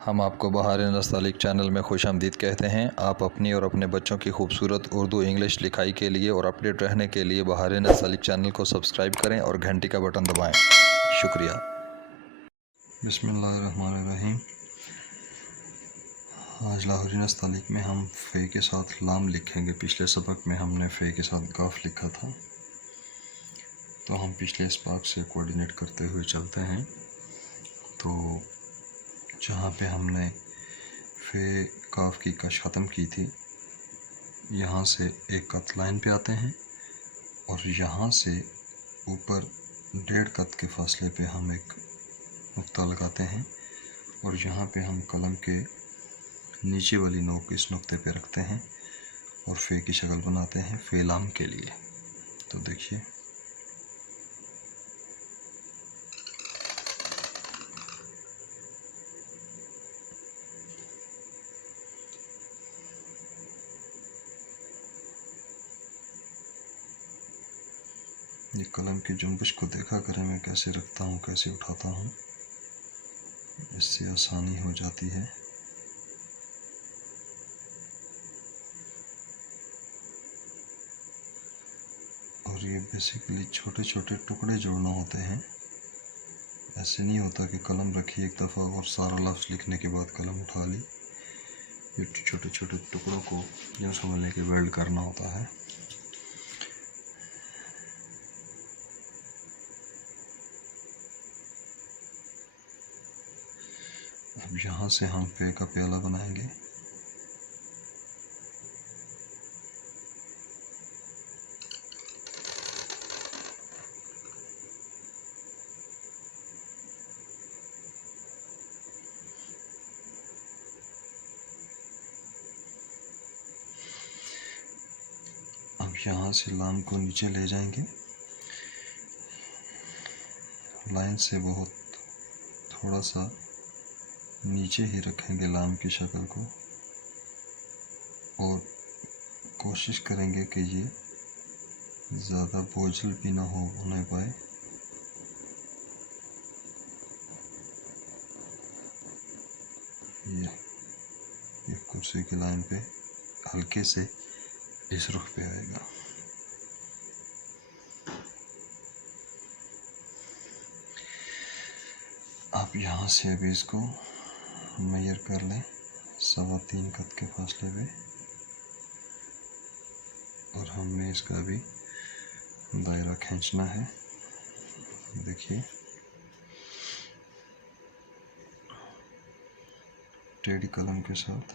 हम आपको बहार नस्तालिक चैनल में खुशामदीद कहते हैं। आप अपनी और अपने बच्चों की खूबसूरत उर्दू इंग्लिश लिखाई के लिए और अपडेट रहने के लिए बहार नस्तालिक चैनल को सब्सक्राइब करें और घंटी का बटन दबाएं। शुक्रिया। बिस्मिल्लाहिर्रहमानिर्रहीम। आज लाहौरी नस्तालिक में हम फ़े के साथ लाम लिखेंगे। पिछले सबक में हमने फ़े के साथ गाफ लिखा था, तो हम पिछले इसबाक से कोऑर्डिनेट करते हुए चलते हैं। तो जहाँ पे हमने फ़े काफ की कश ख़त्म की थी, यहाँ से एक कत लाइन पे आते हैं और यहाँ से ऊपर 1.5 कत के फासले पे हम एक नुक्ता लगाते हैं और यहाँ पे हम कलम के नीचे वाली नोक इस नुक्ते पे रखते हैं और फ़े की शक्ल बनाते हैं फ़े लाम के लिए। तो देखिए, ये कलम की जुम्बिश को देखा करें मैं कैसे रखता हूँ, कैसे उठाता हूँ, इससे आसानी हो जाती है। और ये बेसिकली छोटे छोटे टुकड़े जोड़ना होते हैं। ऐसे नहीं होता कि कलम रखी एक दफ़ा और सारा लफ्ज़ लिखने के बाद कलम उठा ली। ये छोटे छोटे टुकड़ों को यूँ समझ लें कि वेल्ड करना होता है। अब यहाँ से हम फ़े का प्याला बनाएंगे। अब यहाँ से लाम को नीचे ले जाएंगे, लाइन से बहुत थोड़ा सा नीचे ही रखेंगे लाम की शक्ल को और कोशिश करेंगे कि ये ज़्यादा बोझल भी ना होने पाए। ये कुर्सी की लाइन पे हल्के से इस रुख पे आएगा। आप यहाँ से अभी इसको मेजर कर लें 3.25 कत के फासले पे और हमने इसका अभी दायरा खींचना है। देखिए, टेढ़ी कलम के साथ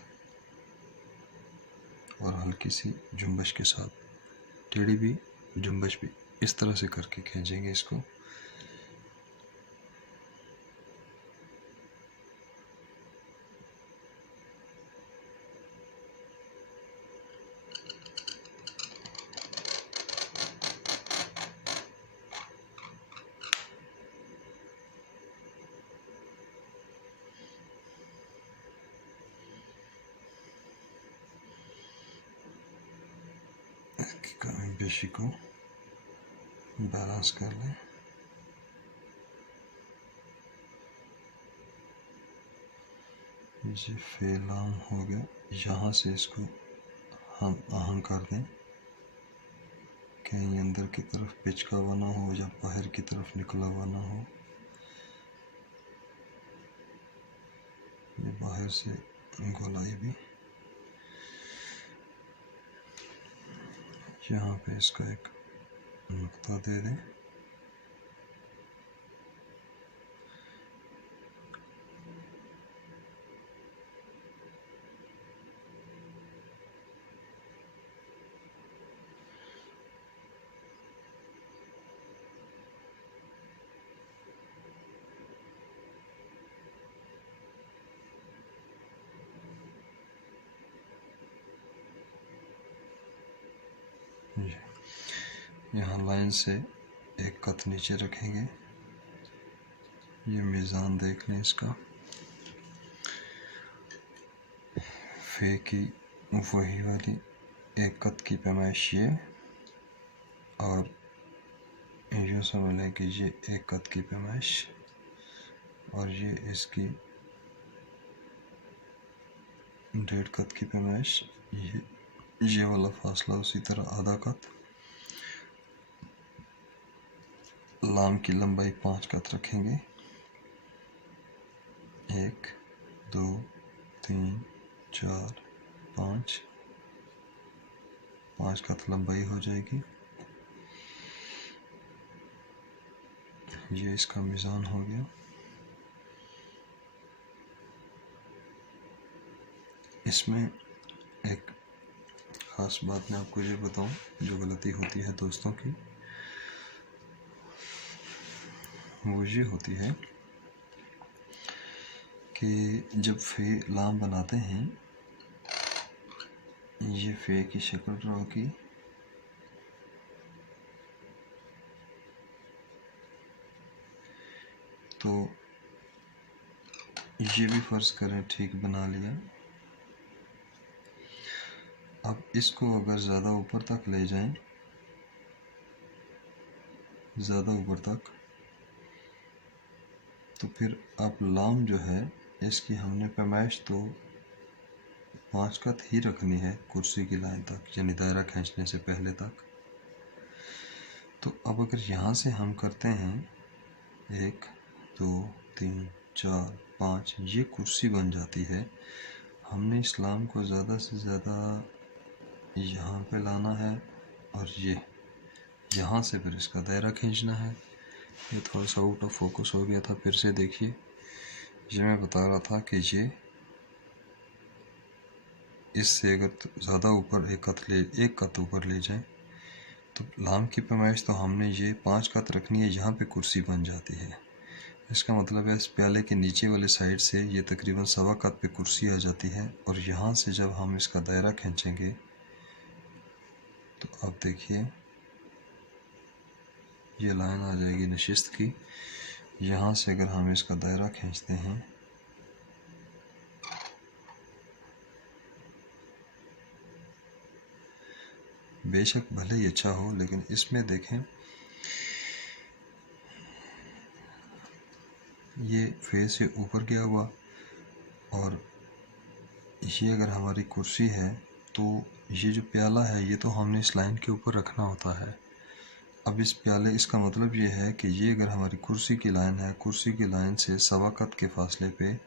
और हल्की सी जुम्बश के साथ, टेढ़ी भी जुम्बश भी, इस तरह से करके खींचेंगे इसको। कमी पेशी को बैलेंस कर लें। ये फ़े लाम हो गया। यहाँ से इसको हम आहंग कर दें, कहीं अंदर की तरफ पिचका हुआ ना हो या बाहर की तरफ निकला हुआ ना हो। ये बाहर से गोलाई भी, यहाँ पे इसका एक नुक्ता दे दें। यहाँ लाइन से एक कत नीचे रखेंगे। ये मीज़ान देख लें इसका। फ़े की वही वाली एक कत की पैमाइश ये और यूँ समझ लें कि ये एक कत की पैमाइश और ये इसकी 1.5 कत की पैमाइश, ये वाला फासला उसी तरह आधा कत। लाम की लंबाई 5 कत रखेंगे। 1 2 3 4 5 कत लंबाई हो जाएगी। ये इसका मिज़ान हो गया। इसमें एक ख़ास बात मैं आपको ये बताऊं, जो गलती होती है दोस्तों की, वो ये होती है कि जब फे लाम बनाते हैं, ये फे की शक्ल ड्रॉ की, तो ये भी फ़र्ज़ करें ठीक बना लिया। अब इसको अगर ज़्यादा ऊपर तक ले जाएं, ज़्यादा ऊपर तक, तो फिर अब लाम जो है इसकी हमने पैमाइश तो 5 कत ही रखनी है कुर्सी की लाइन तक, यानी दायरा खींचने से पहले तक। तो अब अगर यहाँ से हम करते हैं 1 2 3 4 5, ये कुर्सी बन जाती है। हमने इस लाम को ज़्यादा से ज़्यादा यहाँ पे लाना है और ये यहाँ से फिर इसका दायरा खींचना है। ये थोड़ा सा आउट ऑफ फोकस हो गया था, फिर से देखिए। ये मैं बता रहा था कि ये इससे अगर ज़्यादा ऊपर एक कत ऊपर ले जाएं, तो लाम की पैमाइश तो हमने ये 5 कत रखनी है, यहाँ पे कुर्सी बन जाती है। इसका मतलब है इस प्याले के नीचे वाले साइड से ये तकरीबन 1.25 कत पे कुर्सी आ जाती है। और यहाँ से जब हम इसका दायरा खींचेंगे, तो अब देखिए ये लाइन आ जाएगी नशिस्त की। यहाँ से अगर हम इसका दायरा खींचते हैं, बेशक भले ही अच्छा हो, लेकिन इसमें देखें ये फेस से ऊपर गया हुआ, और ये अगर हमारी कुर्सी है तो ये जो प्याला है ये तो हमने इस लाइन के ऊपर रखना होता है। अब इस प्याले, इसका मतलब ये है कि ये अगर हमारी कुर्सी की लाइन है, कुर्सी की लाइन से 1.25 कत के फासले पे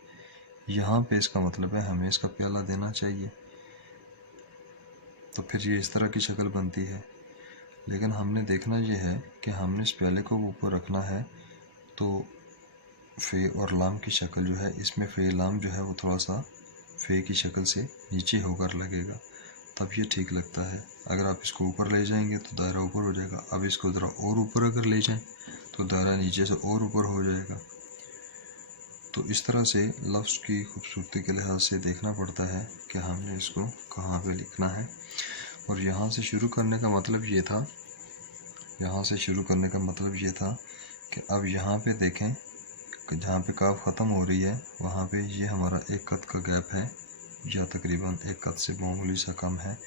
यहाँ पे, इसका मतलब है हमें इसका प्याला देना चाहिए। तो फिर ये इस तरह की शक्ल बनती है। लेकिन हमने देखना ये है कि हमने इस प्याले को ऊपर रखना है, तो फ़े और लाम की शक्ल जो है, इसमें फ़े लाम जो है वो थोड़ा सा फ़े की शक्ल से नीचे होकर लगेगा, तब ये ठीक लगता है। अगर आप इसको ऊपर ले जाएंगे तो दायरा ऊपर हो जाएगा। अब इसको ज़रा और ऊपर अगर ले जाएं तो दायरा नीचे से और ऊपर हो जाएगा। तो इस तरह से लफ्ज़ की खूबसूरती के लिहाज से देखना पड़ता है कि हमने इसको कहाँ पे लिखना है। और यहाँ से शुरू करने का मतलब ये था, कि अब यहाँ पे देखें कि जहाँ पे काफ ख़त्म हो रही है वहाँ पे ये हमारा 1 कत का गैप है, या तकरीबन 1 कत से मामूली सा कम है।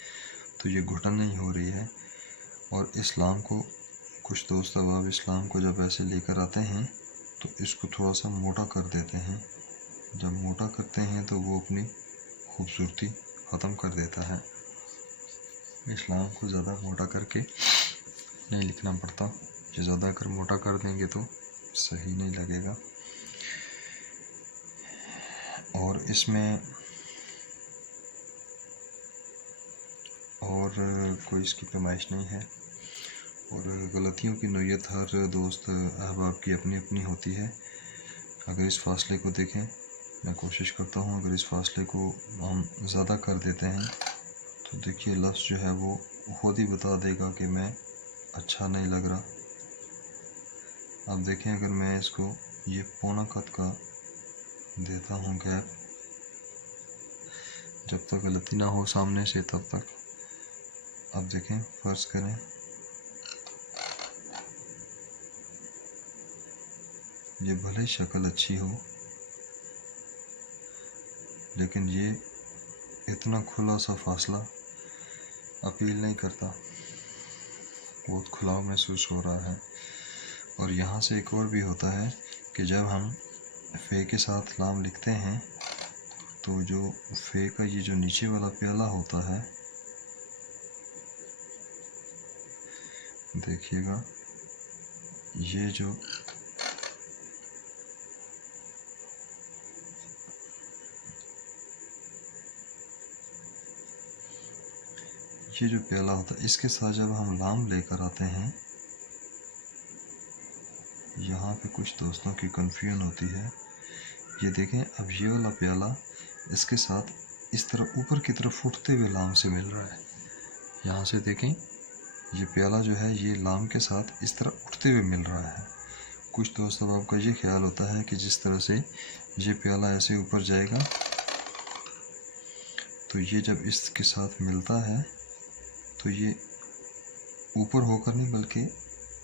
तो ये घुटन नहीं हो रही है। और इस्लाम को कुछ दोस्त अब इस्लाम को जब ऐसे लेकर आते हैं तो इसको थोड़ा सा मोटा कर देते हैं। जब मोटा करते हैं तो वो अपनी खूबसूरती ख़त्म कर देता है। इस्लाम को ज़्यादा मोटा करके नहीं लिखना पड़ता। ये ज़्यादा अगर मोटा कर देंगे तो सही नहीं लगेगा। और इसमें और कोई इसकी पैमाइश नहीं है। और गलतियों की नौयत हर दोस्त अहबाब की अपनी अपनी होती है। अगर इस फासले को देखें, मैं कोशिश करता हूँ, अगर इस फासले को हम ज़्यादा कर देते हैं तो देखिए लफ्ज़ जो है वो खुद ही बता देगा कि मैं अच्छा नहीं लग रहा। अब देखें, अगर मैं इसको ये 1.25 कत का देता हूँ गैप, जब तक गलती ना हो सामने से तब तक। अब देखें, फ़र्ज़ करें ये भले शक्ल अच्छी हो, लेकिन ये इतना खुला सा फासला अपील नहीं करता, बहुत खुलाव महसूस हो रहा है। और यहाँ से एक और भी होता है कि जब हम फ़े के साथ लाम लिखते हैं तो जो फे का ये जो नीचे वाला प्याला होता है, देखिएगा ये जो प्याला होता है, इसके साथ जब हम लाम लेकर आते हैं, यहाँ पे कुछ दोस्तों की कन्फ्यूजन होती है। ये देखें, अब ये वाला प्याला इसके साथ इस तरह ऊपर की तरफ उठते हुए लाम से मिल रहा है। यहाँ से देखें, ये प्याला जो है ये लाम के साथ इस तरह उठते हुए मिल रहा है। कुछ दोस्तों आपका ये ख्याल होता है कि जिस तरह से ये प्याला ऐसे ऊपर जाएगा तो ये जब इसके साथ मिलता है तो ये ऊपर होकर नहीं बल्कि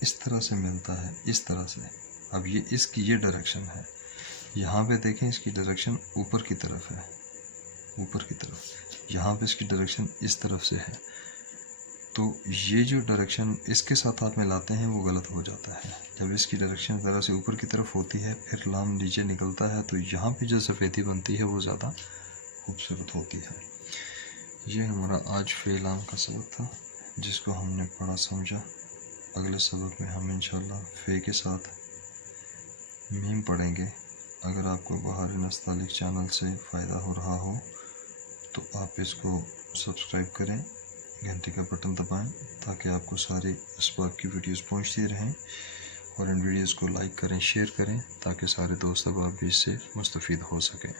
इस तरह से मिलता है, इस तरह से। अब ये इसकी ये डायरेक्शन है, यहाँ पे देखें इसकी डायरेक्शन ऊपर की तरफ है, ऊपर की तरफ। यहाँ पे इसकी डायरेक्शन इस तरफ से है, तो ये जो डायरेक्शन इसके साथ आप मिलाते हैं वो गलत हो जाता है। जब इसकी डायरेक्शन ज़रा से ऊपर की तरफ होती है फिर लाम नीचे निकलता है, तो यहाँ पे जो सफ़ेदी बनती है वो ज़्यादा खूबसूरत होती है। ये हमारा आज फे लाम का सबक था जिसको हमने पढ़ा समझा। अगले सबक में हम इंशाल्लाह फे के साथ मीम पढ़ेंगे। अगर आपको बहार नस्तालिक चैनल से फ़ायदा हो रहा हो तो आप इसको सब्सक्राइब करें, घंटे का बटन दबाएं ताकि आपको सारी इसबाब की वीडियोस पहुंचती रहें, और इन वीडियोस को लाइक करें, शेयर करें ताकि सारे दोस्त अब आप भी इससे मुस्तफ़ीद हो सकें।